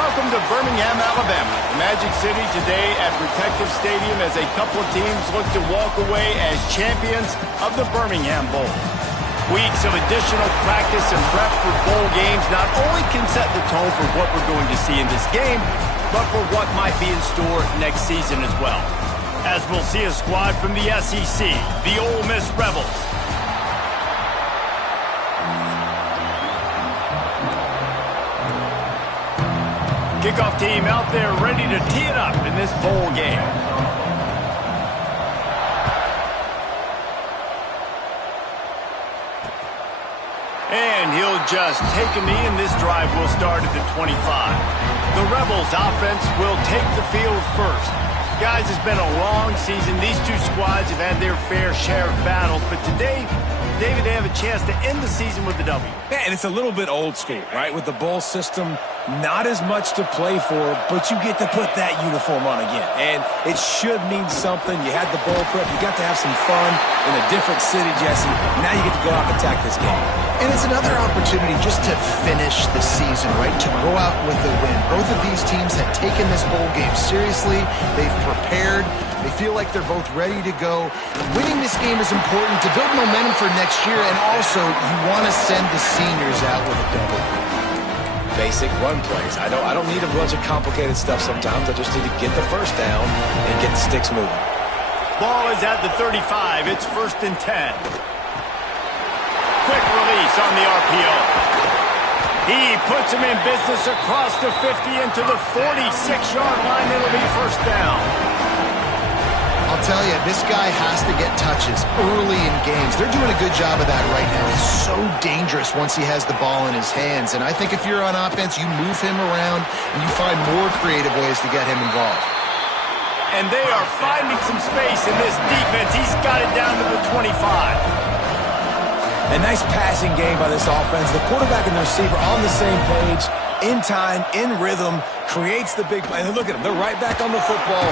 Welcome to Birmingham, Alabama, Magic City today at Protective Stadium as a couple of teams look to walk away as champions of the Birmingham Bowl. Weeks of additional practice and prep for bowl games not only can set the tone for what we're going to see in this game, but for what might be in store next season as well. As we'll see a squad from the SEC, the Ole Miss Rebels. Kickoff team out there ready to tee it up in this bowl game. And he'll just take a knee, and this drive will start at the 25. The Rebels offense will take the field first. Guys, it's been a long season. These two squads have had their fair share of battles, but today, David, they have a chance to end the season with a W. Yeah, and it's a little bit old school, right? With the bowl system, not as much to play for, but you get to put that uniform on again. And it should mean something. You had the bowl prep. You got to have some fun in a different city, Jesse. Now you get to go out and attack this game. And it's another opportunity just to finish the season, right? To go out with a win. Both of these teams have taken this bowl game seriously. They've prepared. They feel like they're both ready to go. Winning this game is important to build momentum for next year, and also you want to send the seniors out with a double. Basic run plays. I don't need a bunch of complicated stuff sometimes. I just need to get the first down and get the sticks moving. Ball is at the 35. It's 1st and 10. Quick release on the RPO. He puts him in business across the 50 into the 46-yard line. It'll be 1st down. I'll tell you, this guy has to get touches early in games. They're doing a good job of that right now. He's so dangerous once he has the ball in his hands. And I think if you're on offense, you move him around and you find more creative ways to get him involved. And they are finding some space in this defense. He's got it down to the 25. A nice passing game by this offense. The quarterback and the receiver on the same page, in time, in rhythm, creates the big play. And look at them. They're right back on the football.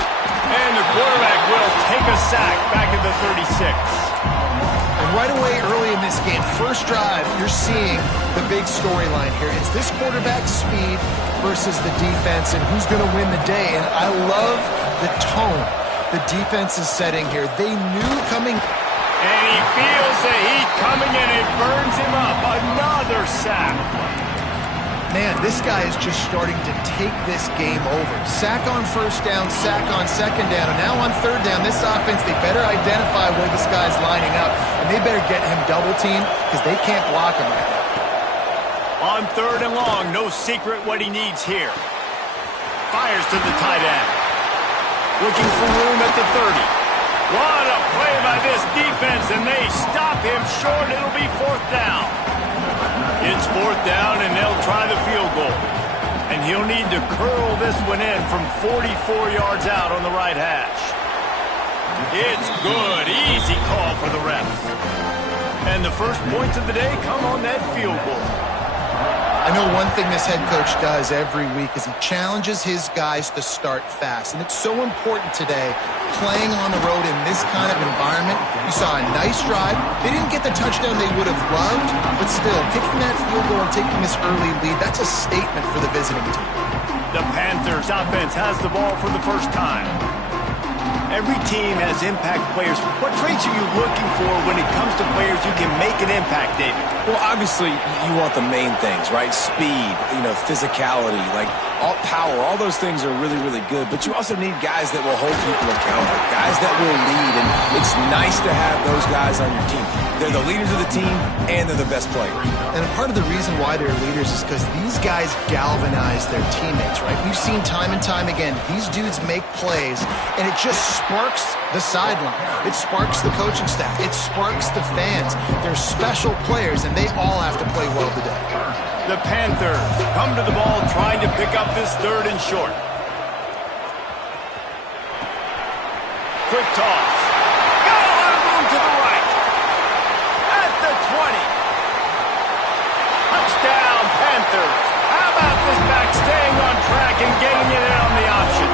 And the quarterback will take a sack back at the 36. And right away early in this game, first drive, you're seeing the big storyline here. It's this quarterback's speed versus the defense and who's going to win the day. And I love the tone the defense is setting here. They knew coming. And he feels the heat coming, and it burns him up. Another sack. Man, this guy is just starting to take this game over. Sack on 1st down, sack on 2nd down, and now on 3rd down, this offense, they better identify where this guy's lining up, and they better get him double-teamed because they can't block him right now. On 3rd and long, no secret what he needs here. Fires to the tight end. Looking for room at the 30. What a play by this defense, and they stop him short. It'll be 4th down. It's 4th down, and they'll try the field goal. And he'll need to curl this one in from 44 yards out on the right hash. It's good. Easy call for the refs. And the first points of the day come on that field goal. I know one thing this head coach does every week is he challenges his guys to start fast. And it's so important today, playing on the road in this kind of environment. You saw a nice drive. They didn't get the touchdown they would have loved, but still, kicking that field goal and taking this early lead, that's a statement for the visiting team. The Panthers offense has the ball for the first time. Every team has impact players. What traits are you looking for when it comes to players who can make an impact, David? Well, obviously, you want the main things, right? Speed, physicality, like all power, all those things are really, really good. But you also need guys that will hold people accountable, guys that will lead. And it's nice to have those guys on your team. They're the leaders of the team, and they're the best players. And a part of the reason why they're leaders is because these guys galvanize their teammates, right? We've seen time and time again, these dudes make plays, and it just sparks the sideline. It sparks the coaching staff. It sparks the fans. They're special players, and they all have to play well today. The Panthers come to the ball trying to pick up this 3rd and short. Quick toss. Got a lot of room to the right. At the 20. Touchdown, Panthers. How about this back staying on track and getting it in on the option?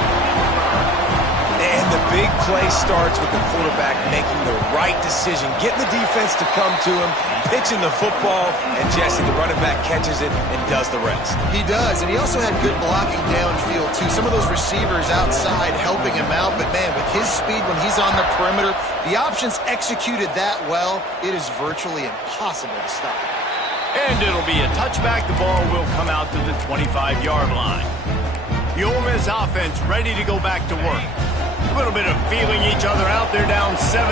And the big play starts with the quarterback making the right decision, getting the defense to come to him, pitching the football, and Jesse, the running back, catches it and does the rest. He does, and he also had good blocking downfield, too. Some of those receivers outside helping him out, but, man, with his speed when he's on the perimeter, the options executed that well, it is virtually impossible to stop. And it'll be a touchback. The ball will come out to the 25-yard line. The Ole Miss offense ready to go back to work. A little bit of feeling each other out. They're down 7-3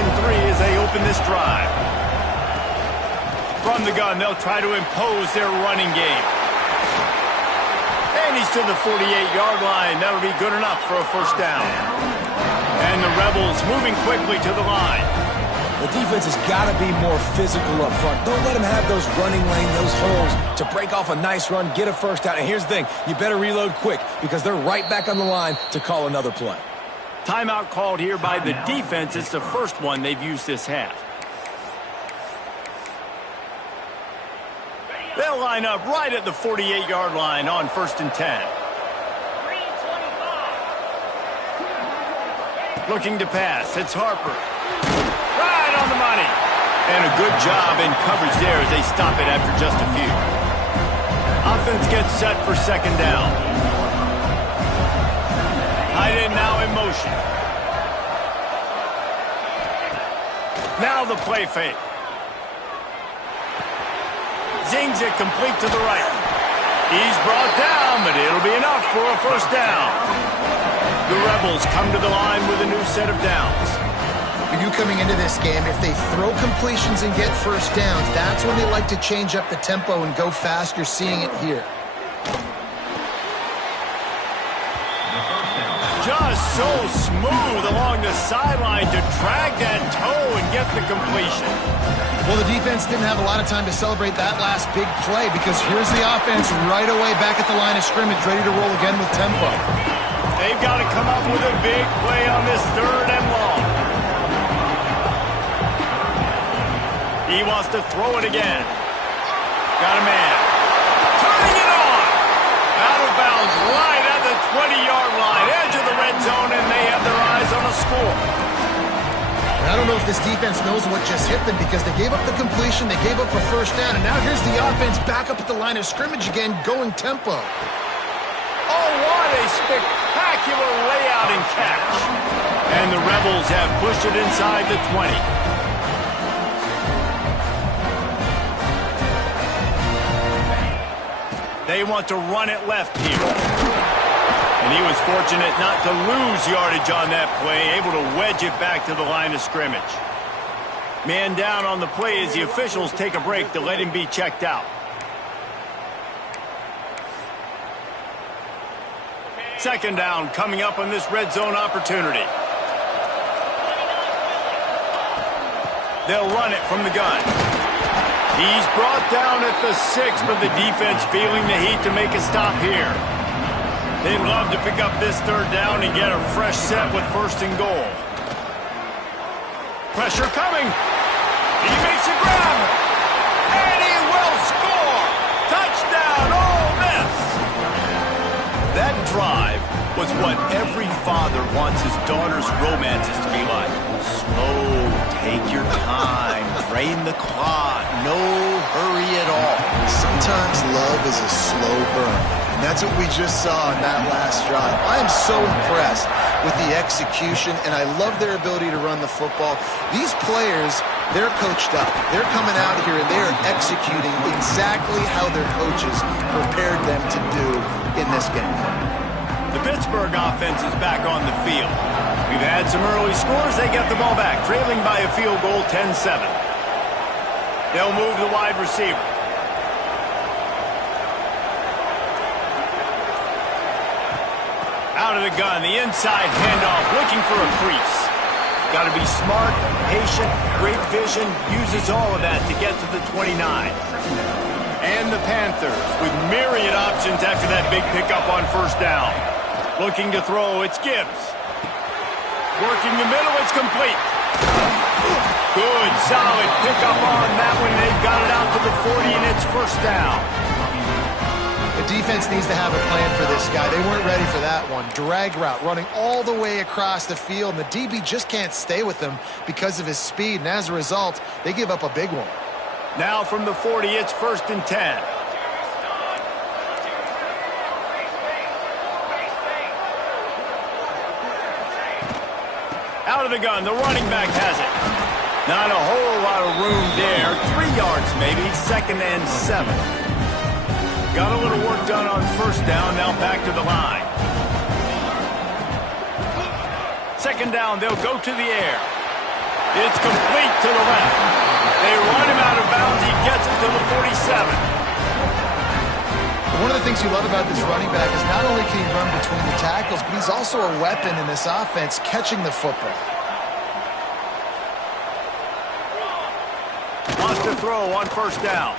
as they open this drive. From the gun, they'll try to impose their running game. And he's to the 48-yard line. That'll be good enough for a first down. And the Rebels moving quickly to the line. The defense has got to be more physical up front. Don't let them have those running lane, those holes to break off a nice run, get a first down. And here's the thing, you better reload quick because they're right back on the line to call another play. Timeout called here by the defense. It's the first one they've used this half. They'll line up right at the 48-yard line on 1st and 10. Looking to pass. It's Harper. Right on the money. And a good job in coverage there as they stop it after just a few. Offense gets set for second down. Tight end now in motion. Now the play fake. Zings it complete to the right. He's brought down, but it'll be enough for a first down. The Rebels come to the line with a new set of downs. For you coming into this game, if they throw completions and get first downs, that's when they like to change up the tempo and go fast. You're seeing it here. Just so smooth along the sideline to drag that toe and get the completion. Well, the defense didn't have a lot of time to celebrate that last big play because here's the offense right away back at the line of scrimmage, ready to roll again with tempo. They've got to come up with a big play on this 3rd and long. He wants to throw it again. Got a man. Turning it on. Out of bounds right at the 20-yard line. Edge of the red zone, and they have their eyes on a score. And I don't know if this defense knows what just hit them because they gave up the completion, they gave up a first down, and now here's the offense back up at the line of scrimmage again, going tempo. Oh, what a spectacular layout and catch. And the Rebels have pushed it inside the 20. They want to run it left here. And he was fortunate not to lose yardage on that play, able to wedge it back to the line of scrimmage. Man down on the play as the officials take a break to let him be checked out. Second down coming up on this red zone opportunity. They'll run it from the gun. He's brought down at the 6, but the defense feeling the heat to make a stop here. They'd love to pick up this 3rd down and get a fresh set with 1st and goal. Pressure coming. He makes a grab. And he will score. Touchdown, Ole Miss. That drive was what every father wants his daughter's romances to be like. Slow, take your time, drain the clock, no hurry at all. Sometimes love is a slow burn, and that's what we just saw in that last drive. I am so impressed with the execution, and I love their ability to run the football. These players, they're coached up. They're coming out here, and they're executing exactly how their coaches prepared them to do in this game. The Pittsburgh offense is back on the field. We've had some early scores. They get the ball back, trailing by a field goal 10-7. They'll move the wide receiver. Out of the gun, the inside handoff, looking for a crease. Got to be smart, patient, great vision, uses all of that to get to the 29. And the Panthers with myriad options after that big pickup on 1st down. Looking to throw, it's Gibbs. Working the middle, it's complete. Good, solid pickup on that one. They've got it out to the 40, and it's 1st down. The defense defense needs to have a plan for this guy. They weren't ready for that one. Drag route running all the way across the field, and the DB just can't stay with him because of his speed, and as a result, they give up a big one. Now from the 40, it's 1st and 10. Out of the gun, the running back has it. Not a whole lot of room there. 3 yards maybe, 2nd and 7. Got a little work done on 1st down, now back to the line. 2nd down, they'll go to the air. It's complete to the left. They run him out of bounds. He gets it to the 47. One of the things you love about this running back is not only can he run between the tackles, but he's also a weapon in this offense catching the football. Wants to throw on 1st down.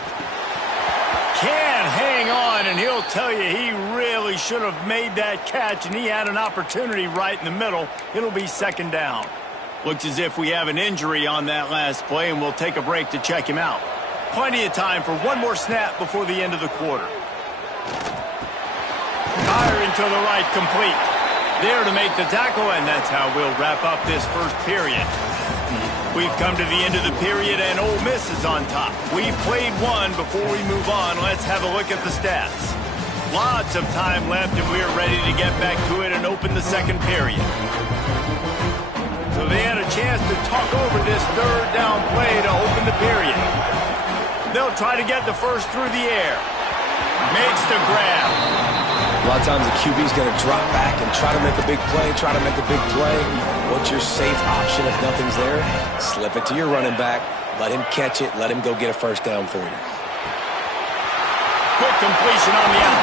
Can hang on, and he'll tell you he really should have made that catch, and he had an opportunity right in the middle. It'll be 2nd down. Looks as if we have an injury on that last play, and we'll take a break to check him out. Plenty of time for one more snap before the end of the quarter. Firing to the right, complete. There to make the tackle, and that's how we'll wrap up this 1st period. We've come to the end of the period, and Ole Miss is on top. We've played one. Before we move on, let's have a look at the stats. Lots of time left, and we're ready to get back to it and open the 2nd period. So they had a chance to talk over this 3rd down play to open the period. They'll try to get the 1st through the air. Makes the grab. A lot of times the QB's going to drop back and try to make a big play, What's your safe option if nothing's there? Slip it to your running back. Let him catch it. Let him go get a 1st down for you. Quick completion on the out.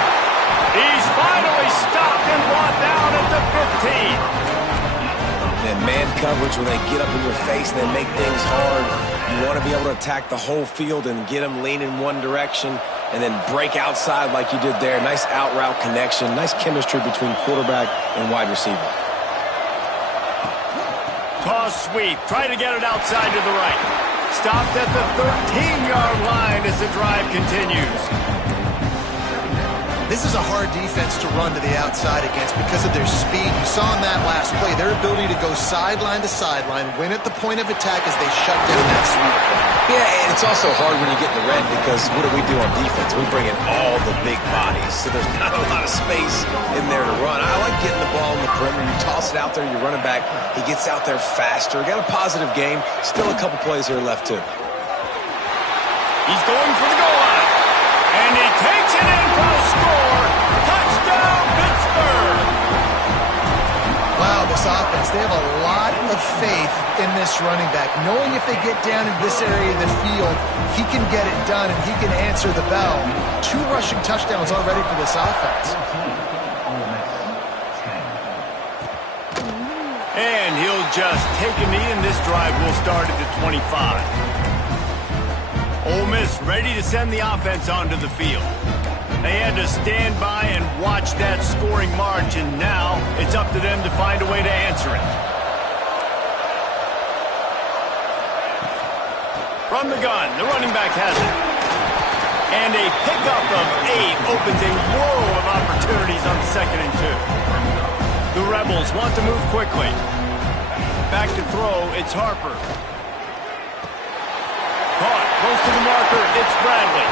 He's finally stopped and brought down at the 15. And man coverage, when they get up in your face and they make things hard, you want to be able to attack the whole field and get them leaning one direction and then break outside like you did there. Nice out route connection, nice chemistry between quarterback and wide receiver. Toss sweep, try to get it outside to the right. Stopped at the 13-yard line as the drive continues. This is a hard defense to run to the outside against because of their speed. You saw in that last play their ability to go sideline to sideline, win at the point of attack as they shut down that sweep. Yeah, and it's also hard when you get in the red because what do on defense? We bring in all the big bodies, so there's not a lot of space in there to run. I like getting the ball in the perimeter. You toss it out there, you're running back. He gets out there faster. Got a positive game. Still a couple plays here left, too. He's going for the goal line. And he takes it in for a score. Touchdown, Pittsburgh. Wow, this offense, they have a lot of faith in this running back. Knowing if they get down in this area of the field, he can get it done and he can answer the bell. 2 rushing touchdowns already for this offense. And he'll just take a knee, and this drive will start at the 25. Ole Miss ready to send the offense onto the field. They had to stand by and watch that scoring march, and now it's up to them to find a way to answer it. From the gun, the running back has it. And a pickup of 8 opens a world of opportunities on 2nd and 2. The Rebels want to move quickly. Back to throw, it's Harper. Caught, close to the marker, it's Bradley.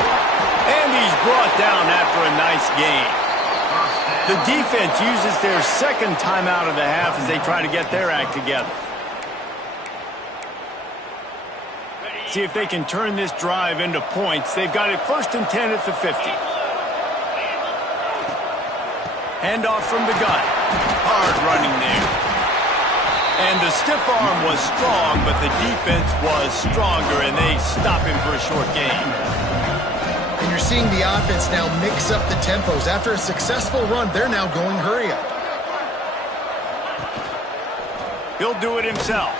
And he's brought down after a nice gain. The defense uses their 2nd timeout of the half as they try to get their act together. See if they can turn this drive into points. They've got it 1st and 10 at the 50. Handoff from the gun. Hard running there. And the stiff arm was strong, but the defense was stronger, and they stop him for a short gain. And you're seeing the offense now mix up the tempos. After a successful run, they're now going hurry up. He'll do it himself.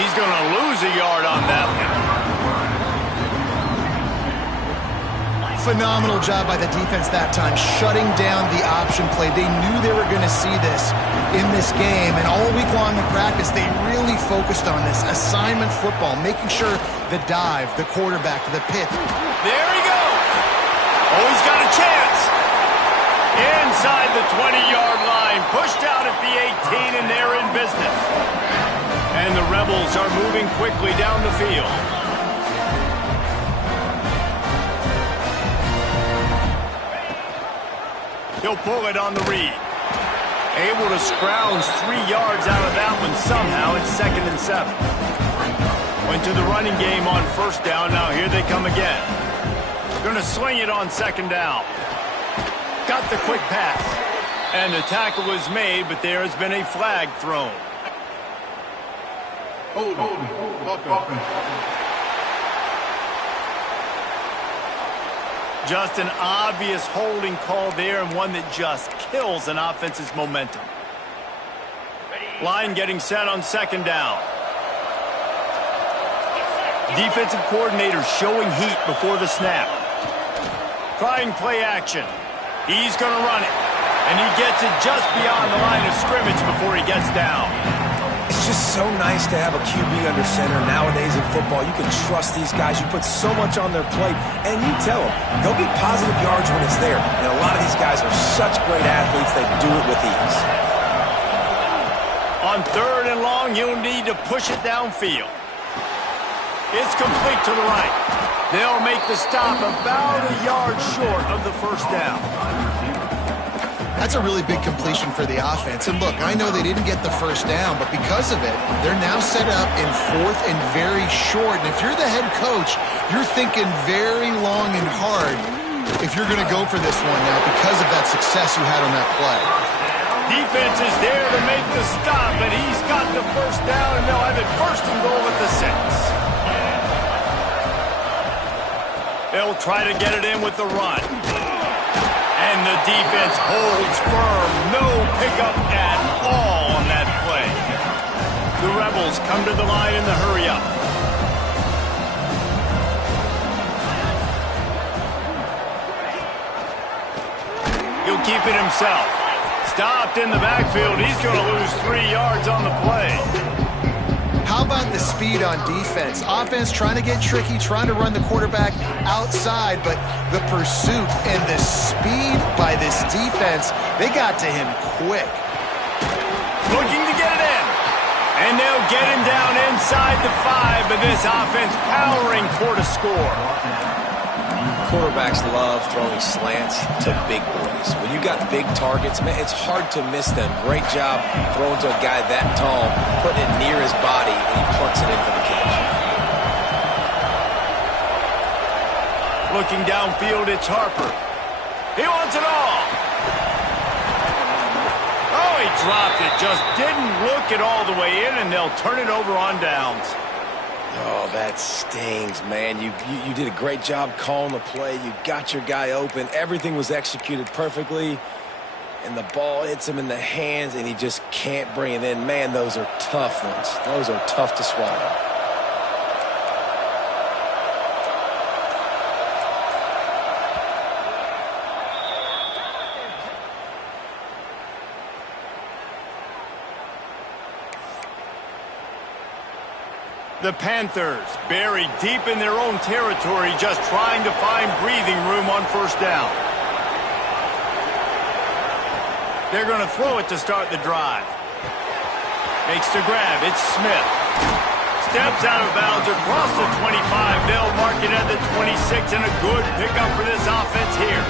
He's going to lose a yard on that one. Phenomenal job by the defense that time, shutting down the option play. They knew they were going to see this in this game, and all week long in practice, they really focused on this assignment football, making sure the dive, the quarterback, the Pitt. There he goes. Oh, he's got a chance. Inside the 20-yard line, pushed out at the 18, and they're in business. And the Rebels are moving quickly down the field. He'll pull it on the read. Able to scrounge 3 yards out of that one somehow. It's 2nd and 7. Went to the running game on 1st down. Now here they come again. Going to sling it on 2nd down. Got the quick pass. And the tackle was made, but there has been a flag thrown. Hold on. Just an obvious holding call there, and one that just kills an offense's momentum. Line getting set on 2nd down. Defensive coordinator showing heat before the snap. Trying play action. He's going to run it. And he gets it just beyond the line of scrimmage before he gets down. It's just so nice to have a QB under center nowadays in football. You can trust these guys. You put so much on their plate, and you tell them, go get positive yards when it's there. And a lot of these guys are such great athletes, they do it with ease. On 3rd and long, you'll need to push it downfield. It's complete to the right. They'll make the stop about a yard short of the 1st down. That's a really big completion for the offense. And look, I know they didn't get the 1st down, but because of it, they're now set up in 4th and very short. And if you're the head coach, you're thinking very long and hard if you're going to go for this one now because of that success you had on that play. Defense is there to make the stop, and he's got the 1st down, and they'll have it 1st and goal at the 6. They'll try to get it in with the run. And the defense holds firm. No pickup at all on that play. The Rebels come to the line in the hurry-up. He'll keep it himself. Stopped in the backfield. He's going to lose 3 yards on the play. How about the speed on defense? Offense trying to get tricky, trying to run the quarterback outside, but the pursuit and the speed by this defense, they got to him quick. Looking to get it in. And they'll get him down inside the 5, but this offense powering toward a score. Quarterbacks love throwing slants to big boys. When you got big targets, man, it's hard to miss them. Great job throwing to a guy that tall, putting it near his body, and he plucks it in for the catch. Looking downfield, it's Harper. He wants it all. Oh, he dropped it. Just didn't look it all the way in, and they'll turn it over on downs. Oh, that stings, man. You did a great job calling the play. You got your guy open. Everything was executed perfectly. And the ball hits him in the hands, and he just can't bring it in. Man, those are tough ones. Those are tough to swallow. The Panthers buried deep in their own territory, just trying to find breathing room on 1st down. They're going to throw it to start the drive. Makes the grab. It's Smith. Steps out of bounds across the 25. They'll mark it at the 26, and a good pickup for this offense here.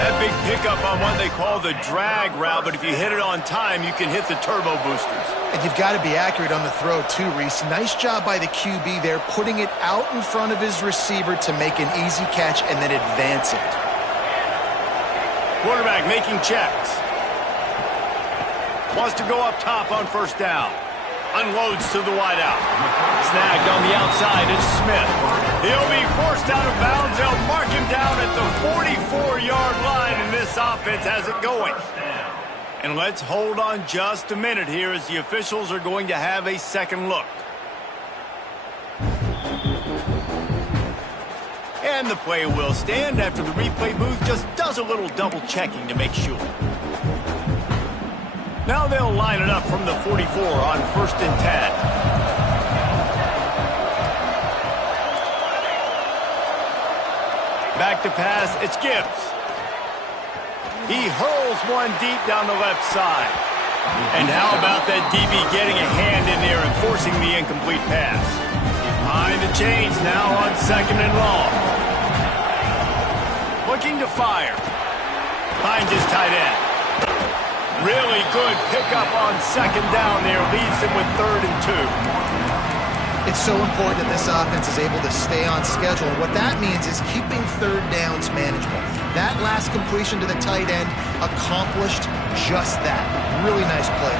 That big pickup on what they call the drag route, but if you hit it on time, you can hit the turbo boosters. And you've got to be accurate on the throw too, Reese. Nice job by the QB there, putting it out in front of his receiver to make an easy catch and then advance it. Quarterback making checks. Wants to go up top on 1st down. Unloads to the wideout. Snagged on the outside. It's Smith. He'll be forced out of bounds. They'll mark him down at the 44-yard line, and this offense has it going. And let's hold on just a minute here as the officials are going to have a second look. And the play will stand after the replay booth just does a little double checking to make sure. Now they'll line it up from the 44 on 1st and 10. Back to pass, it's Gibbs. He hurls one deep down the left side. And how about that DB getting a hand in there and forcing the incomplete pass? Behind the chains now on 2nd and long. Looking to fire. Finds his tight end. Really good pickup on 2nd down there. Leaves him with 3rd and 2. It's so important that this offense is able to stay on schedule. And what that means is keeping 3rd downs manageable. That last completion to the tight end accomplished just that. Really nice play.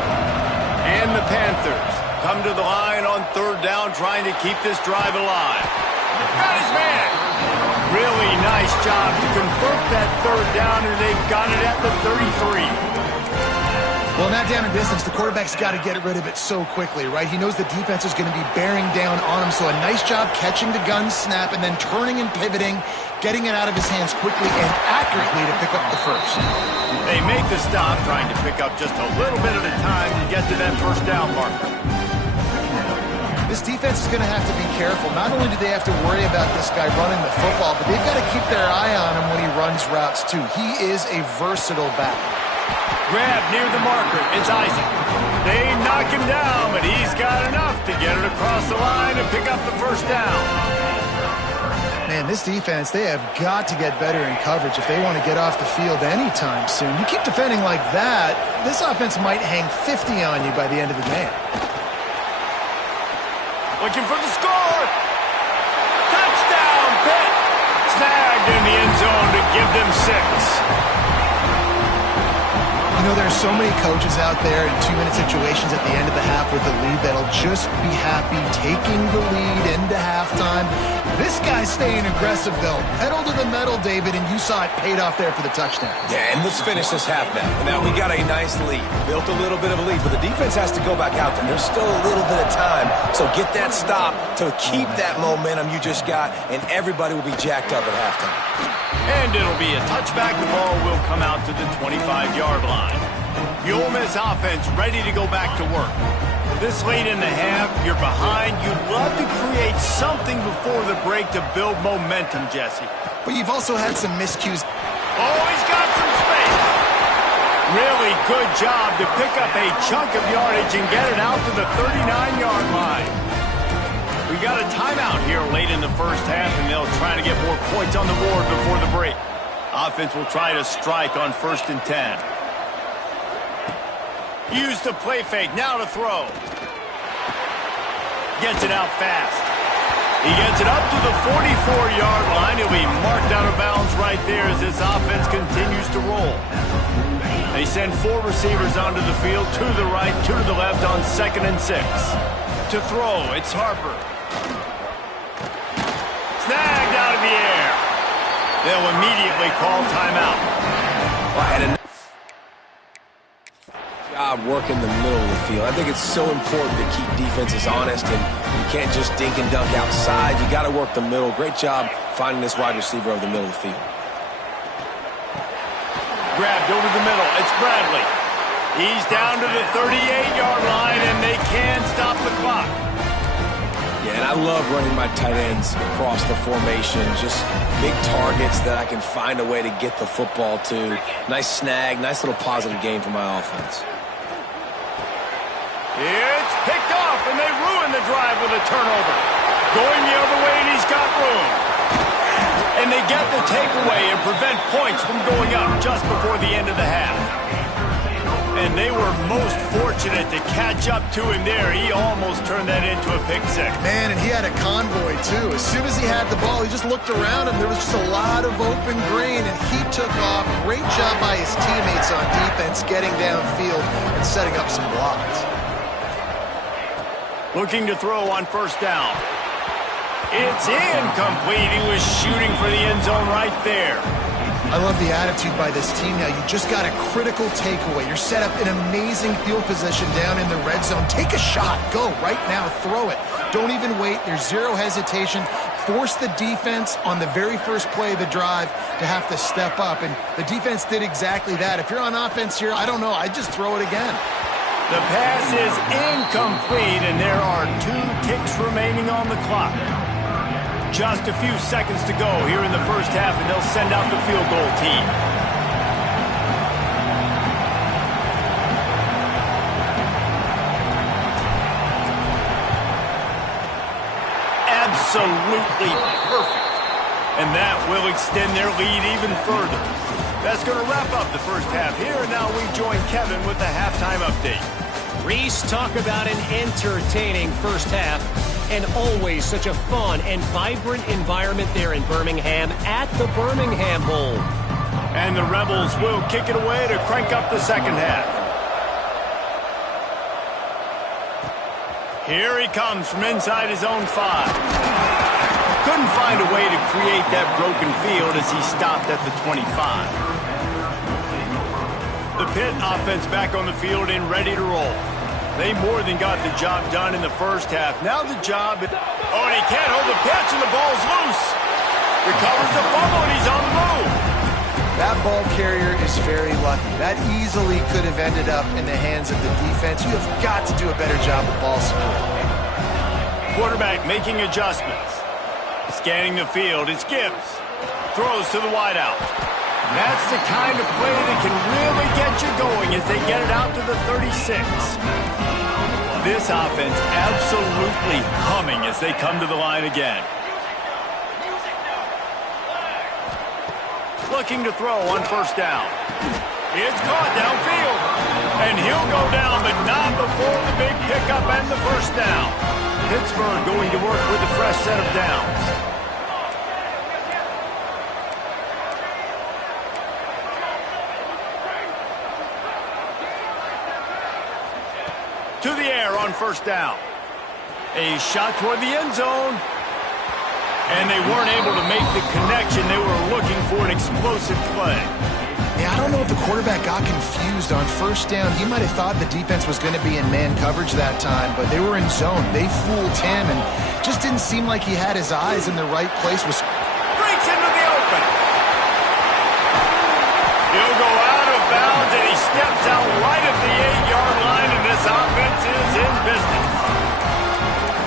And the Panthers come to the line on 3rd down, trying to keep this drive alive. Got his man. Really nice job to convert that 3rd down, and they've got it at the 33. Well, in that down and distance, the quarterback's got to get rid of it so quickly, right? He knows the defense is going to be bearing down on him, so a nice job catching the gun snap and then turning and pivoting, getting it out of his hands quickly and accurately to pick up the first. They make the stop, trying to pick up just a little bit at a time to get to that 1st down marker. This defense is going to have to be careful. Not only do they have to worry about this guy running the football, but they've got to keep their eye on him when he runs routes, too. He is a versatile back. Grab near the marker. It's Isaac. They knock him down, but he's got enough to get it across the line and pick up the 1st down. Man, this defense, they have got to get better in coverage if they want to get off the field anytime soon. You keep defending like that, this offense might hang 50 on you by the end of the game. Looking for the score. Touchdown, Pitt. Snagged in the end zone to give them 6. You know, there's so many coaches out there in 2-minute situations at the end of the half with the lead that'll just be happy taking the lead into halftime. This guy's staying aggressive, though. Pedal to the metal, David, and you saw it paid off there for the touchdown. Yeah, and let's finish this half now. Now we got a nice lead. Built a little bit of a lead, but the defense has to go back out there. There's still a little bit of time, so get that stop to keep that momentum you just got, and everybody will be jacked up at halftime. And it'll be a touchback. The ball will come out to the 25-yard line. The Ole Miss offense ready to go back to work. This late in the half, you're behind. You'd love to create something before the break to build momentum, Jesse. But you've also had some miscues. Oh, he's got some space. Really good job to pick up a chunk of yardage and get it out to the 39-yard line. We got a timeout here late in the 1st half, and they'll try to get more points on the board before the break. Offense will try to strike on 1st and 10. Use the play fake, now to throw. Gets it out fast. He gets it up to the 44-yard line. He'll be marked out of bounds right there as this offense continues to roll. They send 4 receivers onto the field, 2 to the right, 2 to the left on 2nd and 6. To throw, it's Harper. Snagged out of the air. They'll immediately call timeout. Well, I had a job working the middle of the field. I think it's so important to keep defenses honest, and you can't just dink and dunk outside. You got to work the middle. Great job finding this wide receiver over the middle of the field. Grabbed over the middle. It's Bradley. He's down to the 38-yard line, and they can stop the clock. Yeah, and I love running my tight ends across the formation. Just big targets that I can find a way to get the football to. Nice snag, nice little positive game for my offense. It's picked off, and they ruin the drive with a turnover. Going the other way, and he's got room. And they get the takeaway and prevent points from going up just before the end of the half. And they were most fortunate to catch up to him there. He almost turned that into a pick six. Man, and he had a convoy, too. As soon as he had the ball, he just looked around him. There was just a lot of open green, and he took off. Great job by his teammates on defense, getting downfield and setting up some blocks. Looking to throw on 1st down. It's incomplete. He was shooting for the end zone right there. I love the attitude by this team now. You just got a critical takeaway. You're set up in amazing field position down in the red zone. Take a shot. Go right now. Throw it. Don't even wait. There's zero hesitation. Force the defense on the very first play of the drive to have to step up. And the defense did exactly that. If you're on offense here, I don't know. I'd just throw it again. The pass is incomplete, and there are 2 ticks remaining on the clock. Just a few seconds to go here in the 1st half, and they'll send out the field goal team. absolutely perfect. And that will extend their lead even further. That's going to wrap up the first half here. And now we join Kevin with the halftime update. Reese, talk about an entertaining first half. And always such a fun and vibrant environment there in Birmingham at the Birmingham Bowl. And the Rebels will kick it away to crank up the second half. Here he comes from inside his own 5. Couldn't find a way to create that broken field as he stopped at the 25. The Pitt offense back on the field and ready to roll. They more than got the job done in the first half. Now the job... Oh, and he can't hold the pitch, and the ball's loose. Recovers the fumble, and he's on the move. That ball carrier is very lucky. That easily could have ended up in the hands of the defense. You have got to do a better job of ball security. Quarterback making adjustments. Scanning the field, it's Gibbs. Throws to the wideout. That's the kind of play that can really get you going as they get it out to the 36. This offense absolutely humming as they come to the line again. Looking to throw on first down. It's caught downfield. And he'll go down, but not before the big pickup and the first down. Pittsburgh going to work with a fresh set of downs. To the air on first down. A shot toward the end zone. And they weren't able to make the connection. They were looking for an explosive play. Yeah, I don't know if the quarterback got confused on first down. He might have thought the defense was going to be in man coverage that time, but they were in zone. They fooled him and just didn't seem like he had his eyes in the right place. Breaks into the open. He'll go out of bounds, and he steps out right at the 8-yard line, and this offense is in business.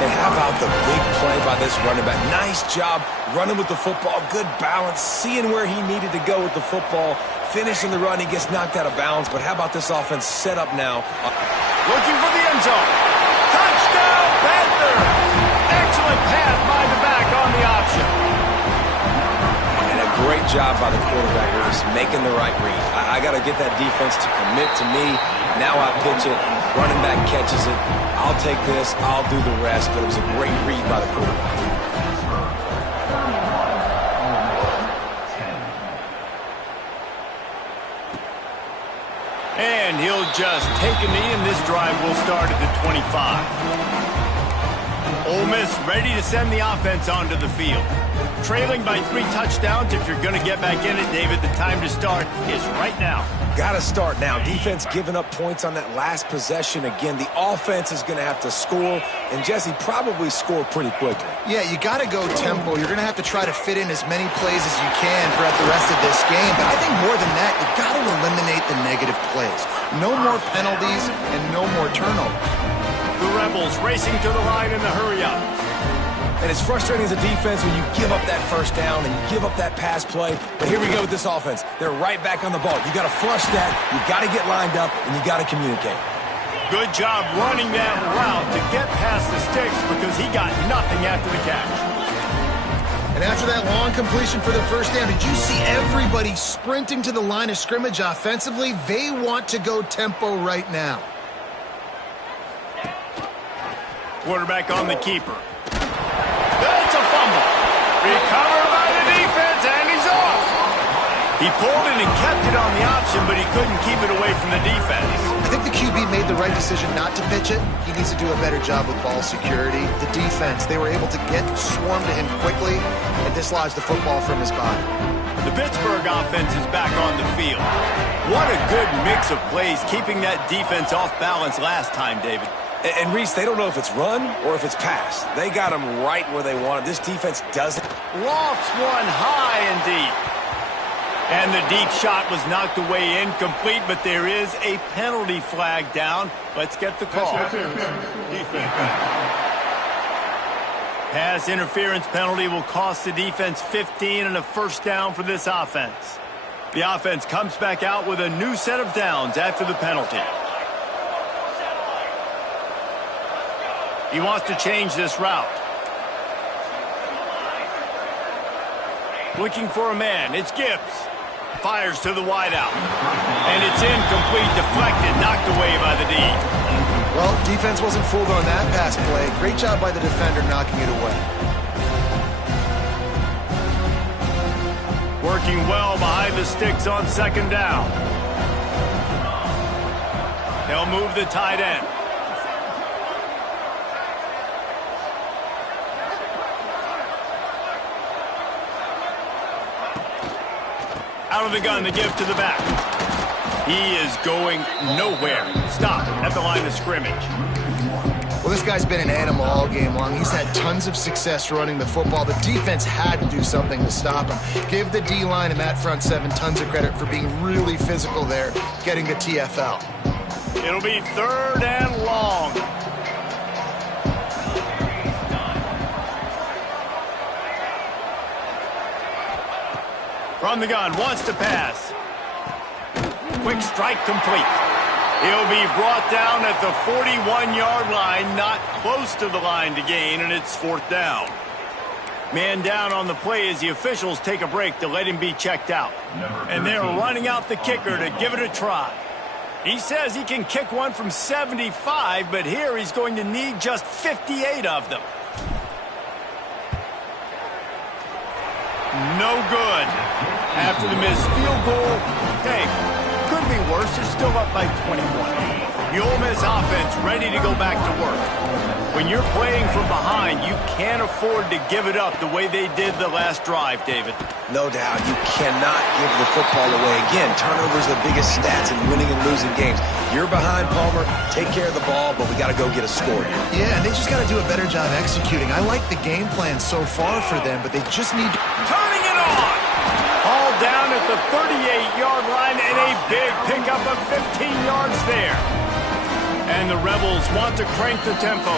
And how about the big play by this running back? Nice job running with the football, good balance, seeing where he needed to go with the football, finishing the run. He gets knocked out of bounds, but how about this offense set up now? Looking for the end zone. Touchdown, Panthers! Excellent pass by the back on the option. And a great job by the quarterback, Reese, making the right read. I got to get that defense to commit to me. Now I pitch it. Running back catches it. I'll take this. I'll do the rest. But it was a great read by the quarterback. And he'll just take a knee, and this drive will start at the 25. Ole Miss ready to send the offense onto the field. Trailing by 3 touchdowns. If you're going to get back in it, David, the time to start is right now. Got to start now. Defense giving up points on that last possession. Again, the offense is going to have to score, and Jesse probably score pretty quickly. Yeah, you got to go tempo. You're going to have to try to fit in as many plays as you can throughout the rest of this game. But I think more than that, you got to eliminate the negative plays. No more penalties and no more turnovers. The Rebels racing to the line in the hurry-up. And it's frustrating as a defense when you give up that first down and give up that pass play. But here we go with this offense. They're right back on the ball. You got to flush that. You got to get lined up, and you got to communicate. Good job running that route to get past the sticks because he got nothing after the catch. And after that long completion for the first down, did you see everybody sprinting to the line of scrimmage offensively? They want to go tempo right now. Quarterback on the keeper. That's a fumble. Recovered by the defense, and he's off. He pulled it and kept it on the option, but he couldn't keep it away from the defense. I think the QB made the right decision not to pitch it. He needs to do a better job with ball security. The defense, they were able to get swarmed to him quickly and dislodge the football from his body. The Pittsburgh offense is back on the field. What a good mix of plays, keeping that defense off balance last time, David. And Reese, they don't know if it's run or if it's pass. They got them right where they want it. This defense doesn't. Lofts one high and deep. And the deep shot was knocked away incomplete, but there is a penalty flag down. Let's get the call. Pass interference penalty will cost the defense 15 and a first down for this offense. The offense comes back out with a new set of downs after the penalty. He wants to change this route. Looking for a man. It's Gibbs. Fires to the wideout. And it's incomplete, deflected, knocked away by the D. Well, defense wasn't fooled on that pass play. Great job by the defender knocking it away. Working well behind the sticks on second down. They'll move the tight end. Out of the gun, the give to the back. He is going nowhere. Stop at the line of scrimmage. Well, this guy's been an animal all game long. He's had tons of success running the football. The defense had to do something to stop him. Give the D-line and that front seven tons of credit for being really physical there, getting the TFL. It'll be 3rd and long. From the gun, wants to pass. Quick strike complete. He'll be brought down at the 41-yard line, not close to the line to gain, and it's 4th down. Man down on the play as the officials take a break to let him be checked out. And they're running out the kicker to give it a try. He says he can kick one from 75, but here he's going to need just 58 of them. No good. After the missed field goal, hey, could be worse. They're still up by 21. The Ole Miss offense ready to go back to work. When you're playing from behind, you can't afford to give it up the way they did the last drive, David. No doubt. You cannot give the football away. Again, turnovers are the biggest stats in winning and losing games. You're behind, Palmer. Take care of the ball, but we got to go get a score here. Yeah, and they just got to do a better job executing. I like the game plan so far for them, but they just need to... Turning it on! All down at the 38-yard line and a big pickup of 15 yards there. And the Rebels want to crank the tempo.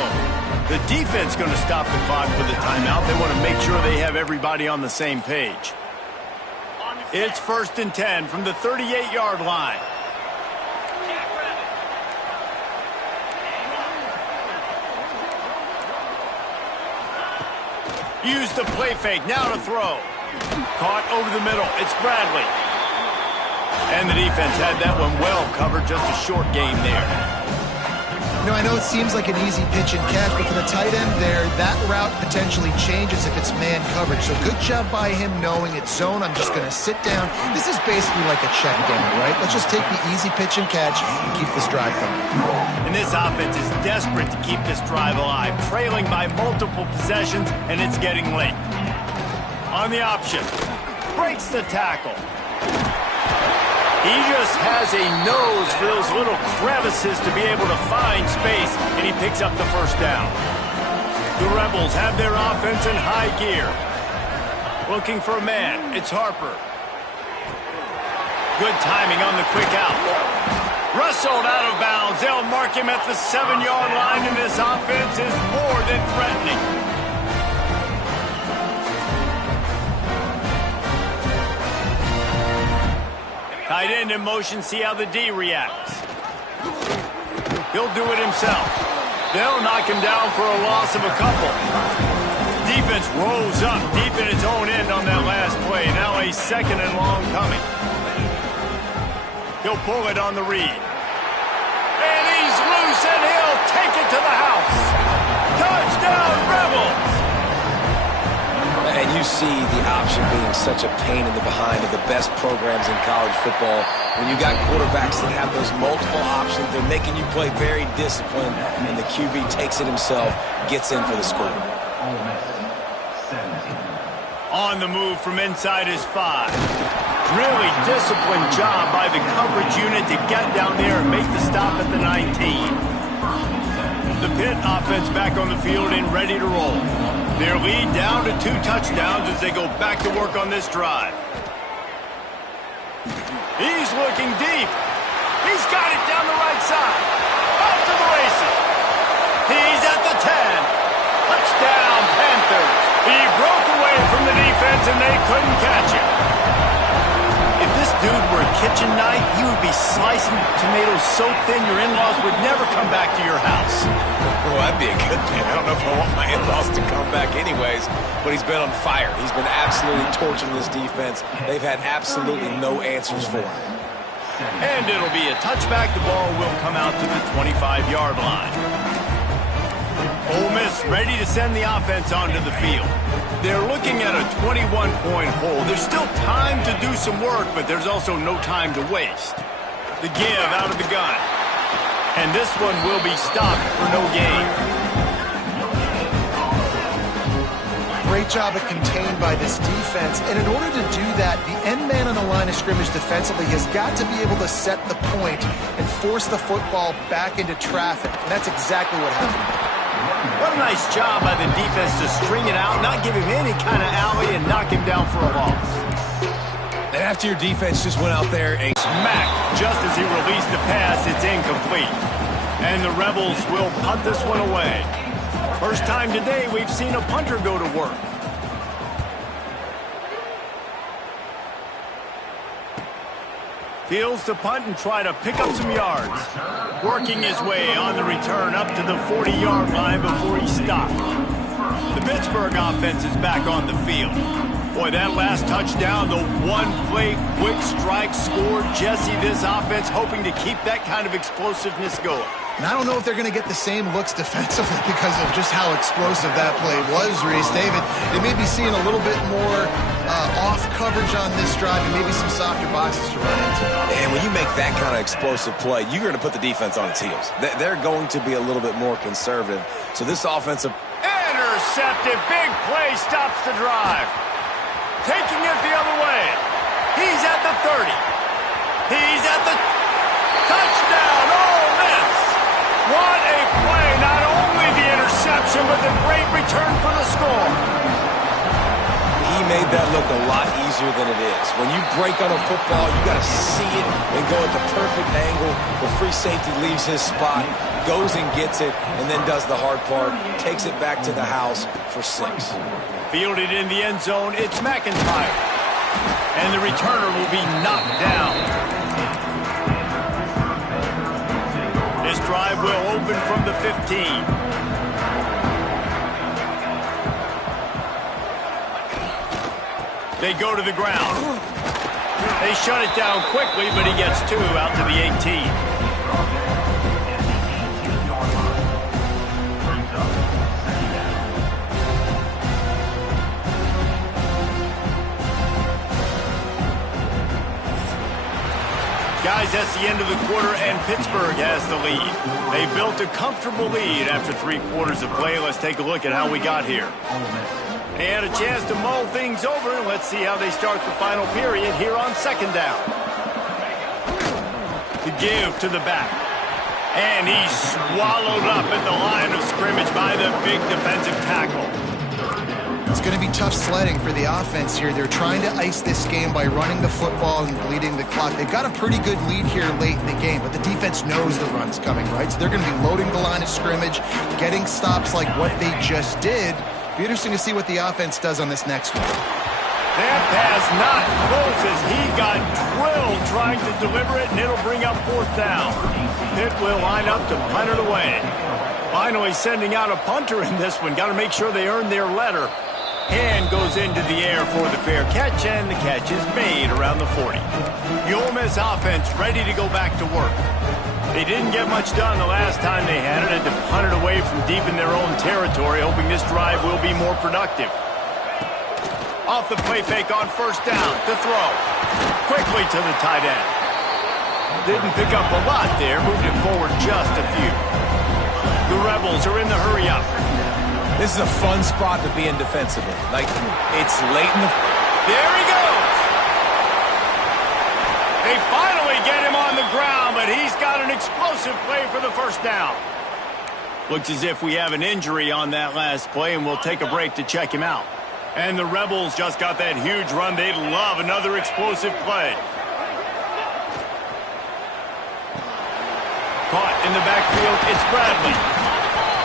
The defense going to stop the clock with a timeout. They want to make sure they have everybody on the same page. It's 1st and 10 from the 38-yard line. Use the play fake. Now to throw. Caught over the middle. It's Bradley. And the defense had that one well covered. Just a short game there. You know, I know it seems like an easy pitch and catch, but for the tight end there, that route potentially changes if it's man coverage. So good job by him knowing it's zone. I'm just going to sit down. This is basically like a check down, right? Let's just take the easy pitch and catch and keep this drive going. And this offense is desperate to keep this drive alive, trailing by multiple possessions, and it's getting late. On the option, breaks the tackle. He just has a nose for those little crevices to be able to find space, and he picks up the 1st down. The Rebels have their offense in high gear. Looking for a man. It's Harper. Good timing on the quick out. Rustled out of bounds. They'll mark him at the 7-yard line, and this offense is more than threatening. Tight end in motion, see how the D reacts. He'll do it himself. They'll knock him down for a loss of a couple. Defense rolls up deep in its own end on that last play. Now a 2nd and long coming. He'll pull it on the read. And he's loose, and he'll take it to the house. Touchdown, Rebels! And you see the option being such a pain in the behind of the best programs in college football. When you got quarterbacks that have those multiple options, they're making you play very disciplined, and the QB takes it himself, gets in for the score. On the move from inside his 5. Really disciplined job by the coverage unit to get down there and make the stop at the 19. The Pitt offense back on the field and ready to roll. Their lead down to 2 touchdowns as they go back to work on this drive. He's looking deep. He's got it down the right side. Off to the races. He's at the 10. Touchdown, Panthers. He broke away from the defense and they couldn't catch him. If this dude were a kitchen knife, he would be slicing tomatoes so thin your in-laws would never come back to your house. Well, I might be a good thing. I don't know if I want my in-laws to come back anyways, but he's been on fire. He's been absolutely torching this defense. They've had absolutely no answers for him. And it'll be a touchback. The ball will come out to the 25-yard line. Ole Miss ready to send the offense onto the field. They're looking at a 21-point hole. There's still time to do some work, but there's also no time to waste. The give out of the gun. And this one will be stopped for no gain. Great job of contained by this defense. And in order to do that, the end man on the line of scrimmage defensively has got to be able to set the point and force the football back into traffic. And that's exactly what happened. What a nice job by the defense to string it out, not give him any kind of alley, and knock him down for a loss. And after your defense just went out there and smacked just as he released the pass, it's incomplete. And the Rebels will punt this one away. First time today we've seen a punter go to work. Fields to punt and try to pick up some yards. Working his way on the return up to the 40-yard line before he stopped. The Pittsburgh offense is back on the field. Boy, that last touchdown, the one-play quick strike scored. Jesse, this offense hoping to keep that kind of explosiveness going. And I don't know if they're going to get the same looks defensively because of just how explosive that play was, Reese. David, they may be seeing a little bit more off coverage on this drive and maybe some softer boxes to run into. And when you make that kind of explosive play, you're going to put the defense on its heels. They're going to be a little bit more conservative. So this offensive... Intercepted. Big play stops the drive. Taking it the other way. He's at the 30. He's at the touchdown. Ole Miss. What a play. Not only the interception, but the great return for the score. He made that look a lot easier than it is. When you break on a football, you got to see it and go at the perfect angle. The free safety leaves his spot, goes and gets it, and then does the hard part, takes it back to the house for 6. Fielded in the end zone, it's McIntyre. And the returner will be knocked down. This drive will open from the 15. They go to the ground. They shut it down quickly, but he gets 2 out to the 18. Guys, that's the end of the quarter, and Pittsburgh has the lead. They built a comfortable lead after 3 quarters of play. Let's take a look at how we got here. They had a chance to mull things over, and let's see how they start the final period here on 2nd down. The give to the back. And he's swallowed up at the line of scrimmage by the big defensive tackle. It's going to be tough sledding for the offense here. They're trying to ice this game by running the football and bleeding the clock. They've got a pretty good lead here late in the game, but the defense knows the run's coming, right? So they're going to be loading the line of scrimmage, getting stops like what they just did. Be interesting to see what the offense does on this next one. That pass not close as he got drilled trying to deliver it, and it'll bring up 4th down. Pitt will line up to punt it away. Finally sending out a punter in this one. Got to make sure they earn their letter. Hand goes into the air for the fair catch, and the catch is made around the 40. The Ole Miss offense ready to go back to work. They didn't get much done the last time they had it, and to punt it away from deep in their own territory, hoping this drive will be more productive. Off the play fake on 1st down to throw. Quickly to the tight end. Didn't pick up a lot there, moved it forward just a few. The Rebels are in the hurry-up. This is a fun spot to be in defensively. Like, it's late in the... There he goes! They finally get him on the ground, but he's got an explosive play for the 1st down. Looks as if we have an injury on that last play, and we'll take a break to check him out. And the Rebels just got that huge run. They'd love another explosive play. Caught in the backfield, it's Bradley.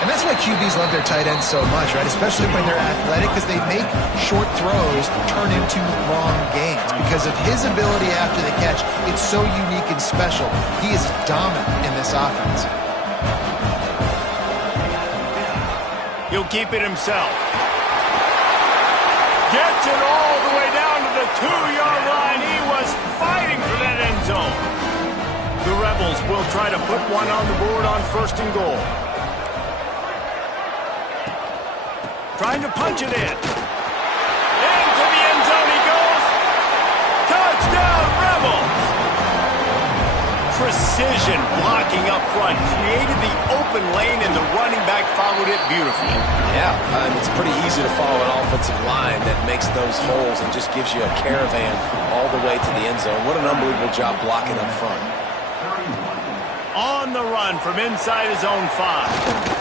And that's why QBs love their tight ends so much, right? Especially when they're athletic, because they make short throws turn into long gains. Because of his ability after the catch, it's so unique and special. He is dominant in this offense. He'll keep it himself. Gets it all the way down to the 2-yard line. He was fighting for that end zone. The Rebels will try to put one on the board on 1st and goal. Trying to punch it in. Into the end zone he goes. Touchdown, Rebels! Precision blocking up front. Created the open lane, and the running back followed it beautifully. Yeah, it's pretty easy to follow an offensive line that makes those holes and just gives you a caravan all the way to the end zone. What an unbelievable job blocking up front. On the run from inside his own 5.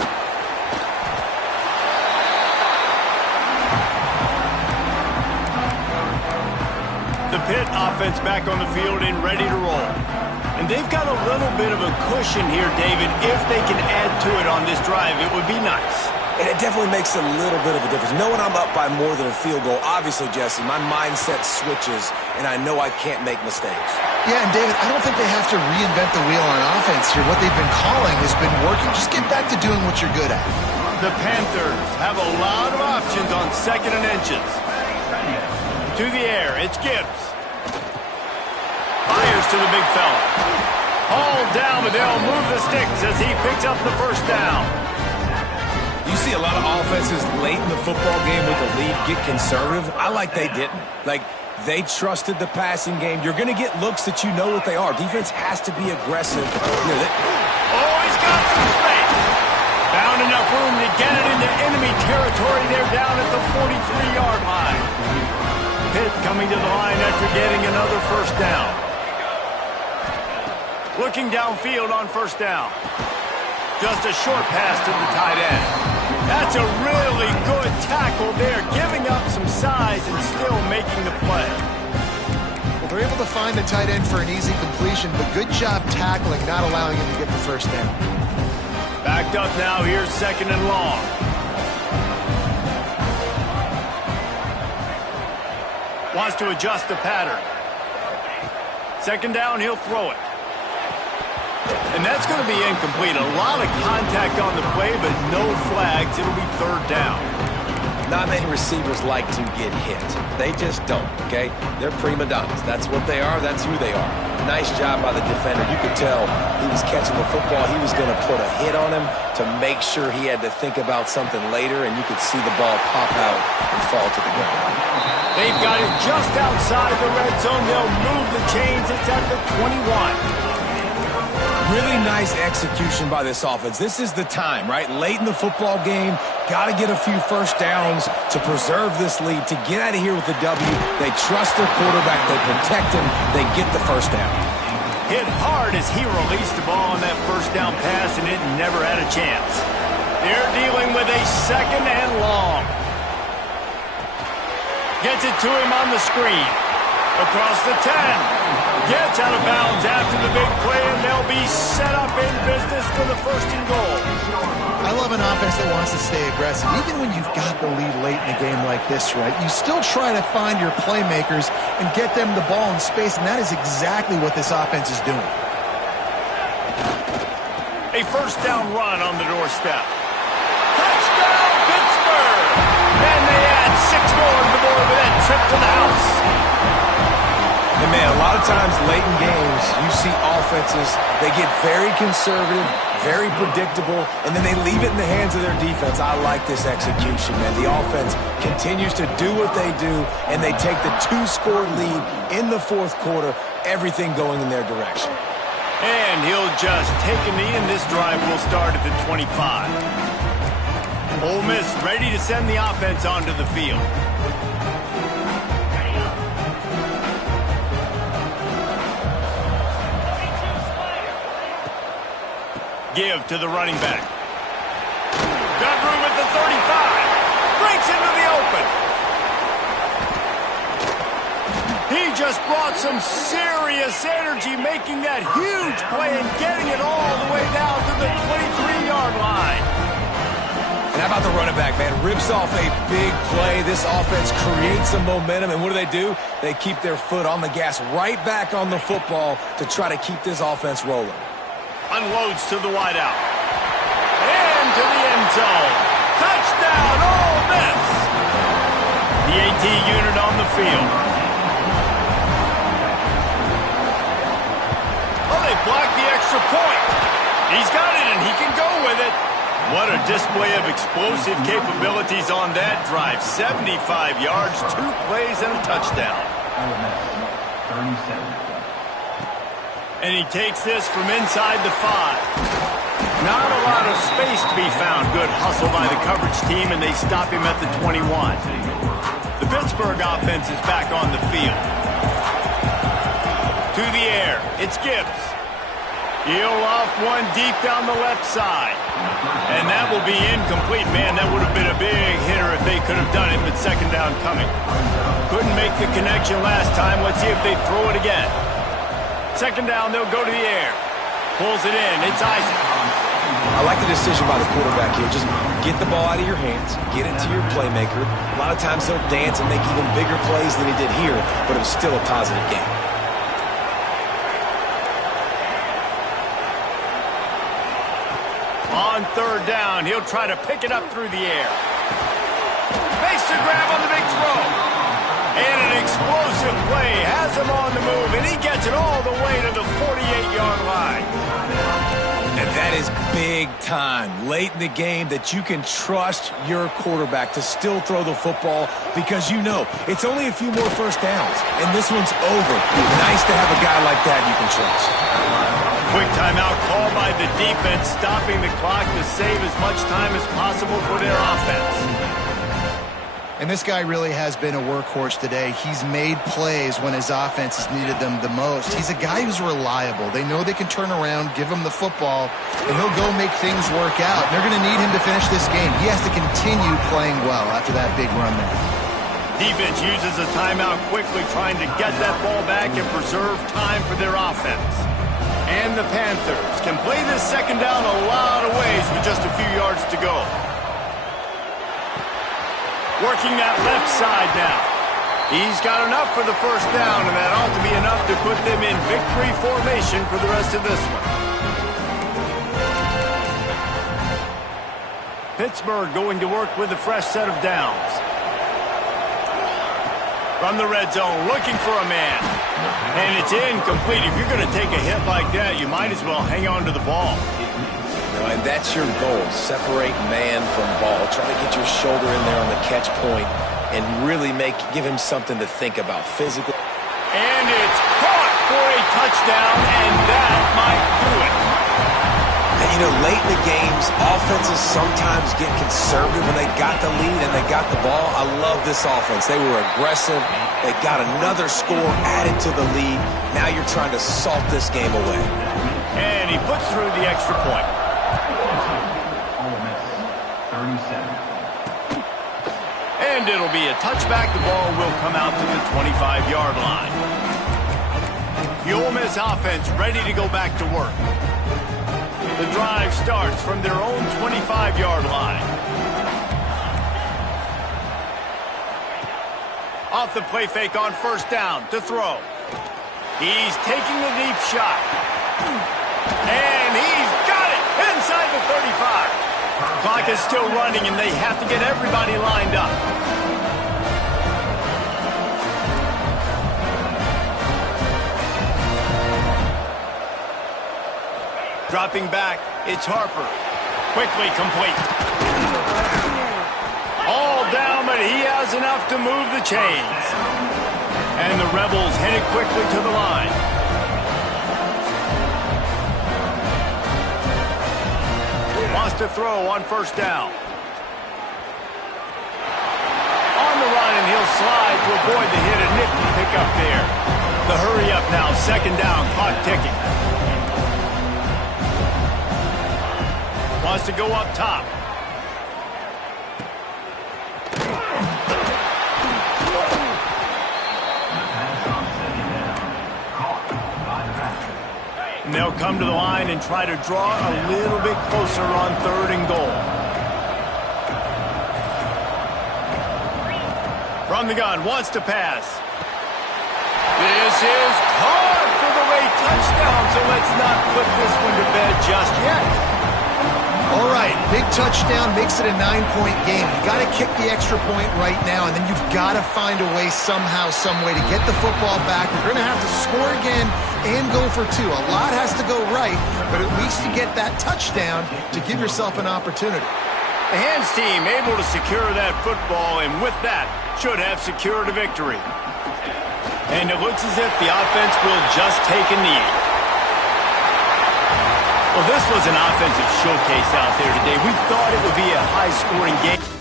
The Pitt offense back on the field and ready to roll. And they've got a little bit of a cushion here, David. If they can add to it on this drive, it would be nice. And it definitely makes a little bit of a difference. Knowing I'm up by more than a field goal, obviously, Jesse, my mindset switches, and I know I can't make mistakes. Yeah, and David, I don't think they have to reinvent the wheel on offense here. What they've been calling has been working. Just get back to doing what you're good at. The Panthers have a lot of options on 2nd and inches. To the air, it's Gibbs. Fires to the big fella. Hauled down, but they'll move the sticks as he picks up the 1st down. You see a lot of offenses late in the football game with the lead get conservative. I like they didn't. Like, they trusted the passing game. You're going to get looks that you know what they are. Defense has to be aggressive. Oh, he's got some space. Found enough room to get it into enemy territory. They're down at the 43-yard line. Pitt coming to the line after getting another 1st down. Looking downfield on 1st down. Just a short pass to the tight end. That's a really good tackle there, giving up some size and still making the play. Well, they're able to find the tight end for an easy completion, but good job tackling, not allowing him to get the 1st down. Backed up now, here's 2nd and long. Wants to adjust the pattern. 2nd down, he'll throw it. And that's going to be incomplete. A lot of contact on the play, but no flags. It'll be 3rd down. Not many receivers like to get hit. They just don't, okay? They're prima donnas. That's what they are. That's who they are. Nice job by the defender. You could tell he was catching the football. He was going to put a hit on him to make sure he had to think about something later, and you could see the ball pop out and fall to the ground. They've got it just outside the red zone. They'll move the chains. It's at the 21. Really nice execution by this offense. This is the time, right? Late in the football game, got to get a few 1st downs to preserve this lead, to get out of here with the W. They trust their quarterback. They protect him. They get the 1st down. Hit hard as he released the ball on that 1st down pass, and it never had a chance. They're dealing with a 2nd and long. Gets it to him on the screen. Across the 10. Gets out of bounds after the big play, and they'll be set up in business for the 1st and goal. I love an offense that wants to stay aggressive. Even when you've got the lead late in a game like this, right, you still try to find your playmakers and get them the ball in space, and that is exactly what this offense is doing. A 1st down run on the doorstep. Touchdown, Pittsburgh! And they add 6 more to the board with that trip to the house. And man, a lot of times late in games, you see offenses, they get very conservative, very predictable, and then they leave it in the hands of their defense. I like this execution, man. The offense continues to do what they do, and they take the 2-score lead in the 4th quarter, everything going in their direction. And he'll just take a knee, and this drive will start at the 25. Ole Miss ready to send the offense onto the field. Give to the running back. Got room at the 35. Breaks into the open. He just brought some serious energy, making that huge play and getting it all the way down to the 23-yard line. And how about the running back, man? Rips off a big play. This offense creates some momentum, and what do? They keep their foot on the gas, right back on the football to try to keep this offense rolling. Unloads to the wideout. Into the end zone. Touchdown! field. Oh, they blocked the extra point. He's got it, and he can go with it. What a display of explosive capabilities on that drive. 75 yards, 2 plays, and a touchdown. And he takes this from inside the 5. Not a lot of space to be found. Good hustle by the coverage team, and they stop him at the 21. The Pittsburgh offense is back on the field. To the air, it's Gibbs. He'll loft one deep down the left side. And that will be incomplete. Man, that would have been a big hitter if they could have done it, but second down coming. Couldn't make the connection last time. Let's see if they throw it again. Second down, they'll go to the air. Pulls it in. It's Isaac. I like the decision by the quarterback here. Just get the ball out of your hands, get it to your playmaker. A lot of times he'll dance and make even bigger plays than he did here, but it was still a positive game. On third down, he'll try to pick it up through the air. Makes the grab on the big throw. And an explosive play has him on the move, and he gets it all the way to the 48-yard line. And that is big time late in the game that you can trust your quarterback to still throw the football because you know it's only a few more first downs, and this one's over. Nice to have a guy like that you can trust. Quick timeout called by the defense, stopping the clock to save as much time as possible for their offense. And this guy really has been a workhorse today. He's made plays when his offense has needed them the most. He's a guy who's reliable. They know they can turn around, give him the football, and he'll go make things work out. They're going to need him to finish this game. He has to continue playing well after that big run there. Defense uses a timeout quickly, trying to get that ball back and preserve time for their offense. And the Panthers can play this second down a lot of ways with just a few yards to go. Working that left side now. He's got enough for the first down, and that ought to be enough to put them in victory formation for the rest of this one. Pittsburgh going to work with a fresh set of downs. From the red zone, looking for a man. And it's incomplete. If you're going to take a hit like that, you might as well hang on to the ball. And that's your goal. Separate man from ball. Try to get your shoulder in there on the catch point and really give him something to think about. Physical. And it's caught for a touchdown, and that might do it. And, you know, late in the games, offenses sometimes get conservative when they got the lead and they got the ball. I love this offense. They were aggressive. They got another score added to the lead. Now you're trying to salt this game away. And he puts through the extra point. And it'll be a touchback. The ball will come out to the 25-yard line. The Ole Miss offense ready to go back to work. The drive starts from their own 25-yard line. Off the play fake on first down to throw. He's taking the deep shot. And he's got it inside the 35. Clock is still running, and they have to get everybody lined up. Dropping back, it's Harper. Quickly complete. All down, but he has enough to move the chains. And the Rebels headed quickly to the line. Wants to throw on first down. On the run, and he'll slide to avoid the hit. A nifty pickup there. The hurry up now, second down, clock ticking. Wants to go up top. And they'll come to the line and try to draw a little bit closer on third and goal. From the gun, wants to pass. This is caught for the late touchdown, so let's not put this one to bed just yet. All right, big touchdown makes it a 9-point game. You got to kick the extra point right now, and then you've got to find a way somehow, some way to get the football back. You're going to have to score again and go for two. A lot has to go right, but at least you get that touchdown to give yourself an opportunity. The hands team able to secure that football, and with that, should have secured a victory. And it looks as if the offense will just take a knee. Well, this was an offensive showcase out there today. We thought it would be a high-scoring game.